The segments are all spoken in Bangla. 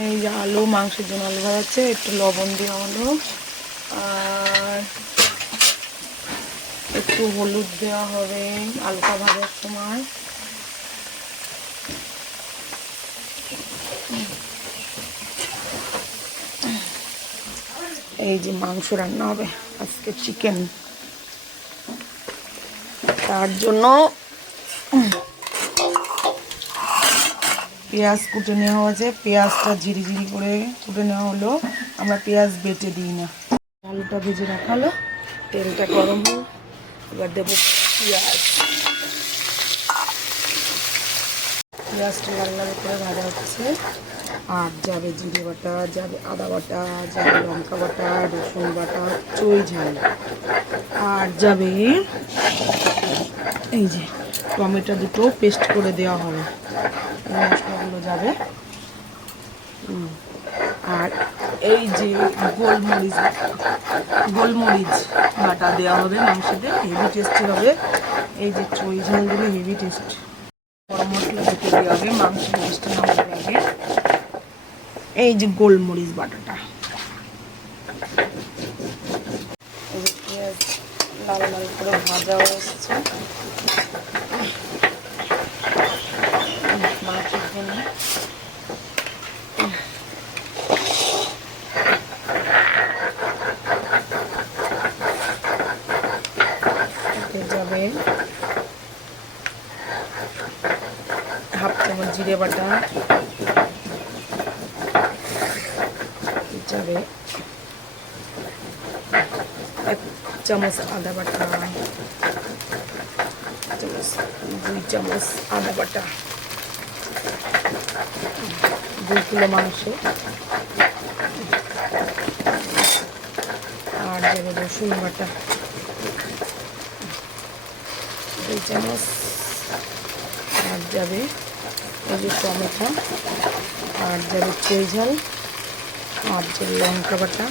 এই যে আলু, মাংসের জন্য আলু ভাজাচ্ছে, একটু লবণ দেওয়া হলো, আর একটু হলুদ দেওয়া হবে আলুটা ভাজার সময়। এই যে মাংস রান্না হবে আজকে, চিকেন। তার জন্য পেঁয়াজ কুটে নেওয়া হয়েছে, পেঁয়াজটা ঝিরিঝিরি করে কুটে নেওয়া হলো। আমরা পেঁয়াজ বেটে দিই না। আলুটা ভেজে রাখা হলো, তেলটা গরম হলো, এবার দেবো পেঁয়াজ। পেঁয়াজটা লাল লাল করে ভাজা হচ্ছে, আর যাবে জিরে বাটা, যাবে আদা বাটা, যাবে লঙ্কা বাটা, রসুন বাটা, চই ঝাল, আর যাবে এই যে টমেটো দুটো পেস্ট করে দেওয়া হবে, মশলাগুলো যাবে। আর এই যে গোলমরিচ বাটা দেওয়া হবে মাংসতে, হেভি টেস্টি হবে। এই যে চই ঝাল দিলে হেভি টেস্ট। গরম মশলা দিতে দেওয়া হবে মাংস টেস্ট নামার আগে। এই যে গোলমরিচ বাটাটা, এই যে পেঁয়াজ লাল লাল করে ভাজা হচ্ছে মাংসের জন্য। যাবে হাফ চামচ জিরে বাটা, যাবে 1 চামচ আদা বাটা, 2 চামচ আদা বাটা, 2 কিলো মাংস। আর যাবে রসুন বাটা 2 চামচ, আর যাবে এই যে টমেটো, আর যাবে চই ঝাল, আর যাবে লঙ্কা বাটা,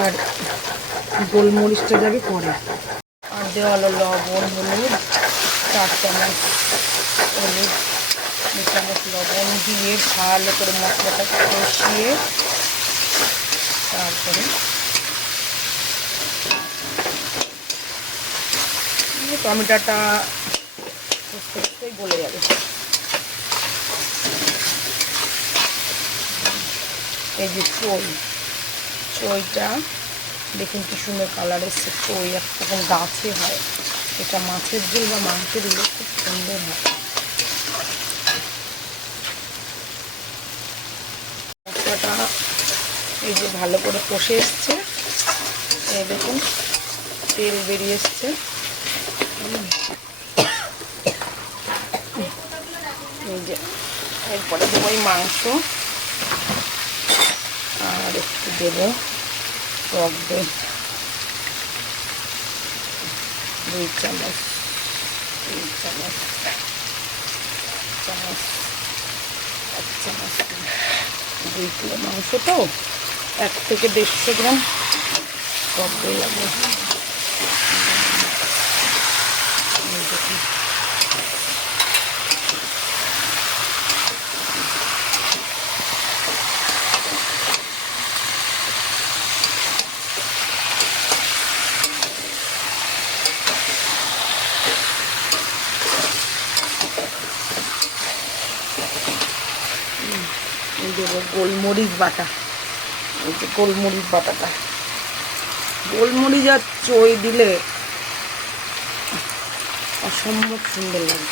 আর গোলমরিচটা যাবে পরে। আর দেওয়া হলো লবণ, হলুদ 4 চামচ হলুদ, 2 চামচ লবণ দিয়ে ভালো করে মশলাটা কষিয়ে তারপরে টমেটোটা কষতে কষতেই গলে যাবে। এই যে চইটা দেখুন কি সুন্দর কালার এসছে। চই এখন গাছে হয়, এটা মাছের ঝোল বা মাংসের দিলে খুব সুন্দর হয়। মশলাটা এই যে ভালো করে কষে এসছে, এই দেখুন তেল বেরিয়ে এসছে। এই যে এরপরে দেবো এই মাংস, আর একটু দেবো টক দই 2 চামচ, 1 চামচ 2 কিলো মাংস তো 1 থেকে 150 গ্রাম টক দই লাগবে। দেবো গোলমরিচ বাটা, এই যে গোলমরিচ বাটাটা, গোলমরিচ আর চই দিলে অসম্ভব সুন্দর লাগে।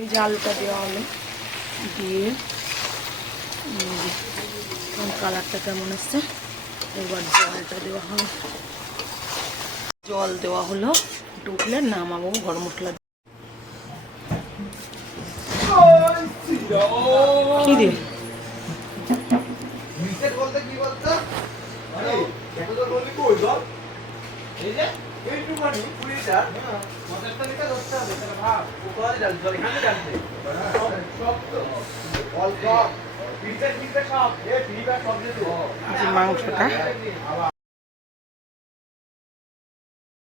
এই যে আলুটা দেওয়া হলো, দিয়ে কালারটা কেমন আসছে, এবার জলটা দেওয়া হয়। জল দেওয়া হলো, একটু উঠলে নামাবো গরম মশলা। কি রে মাংসটা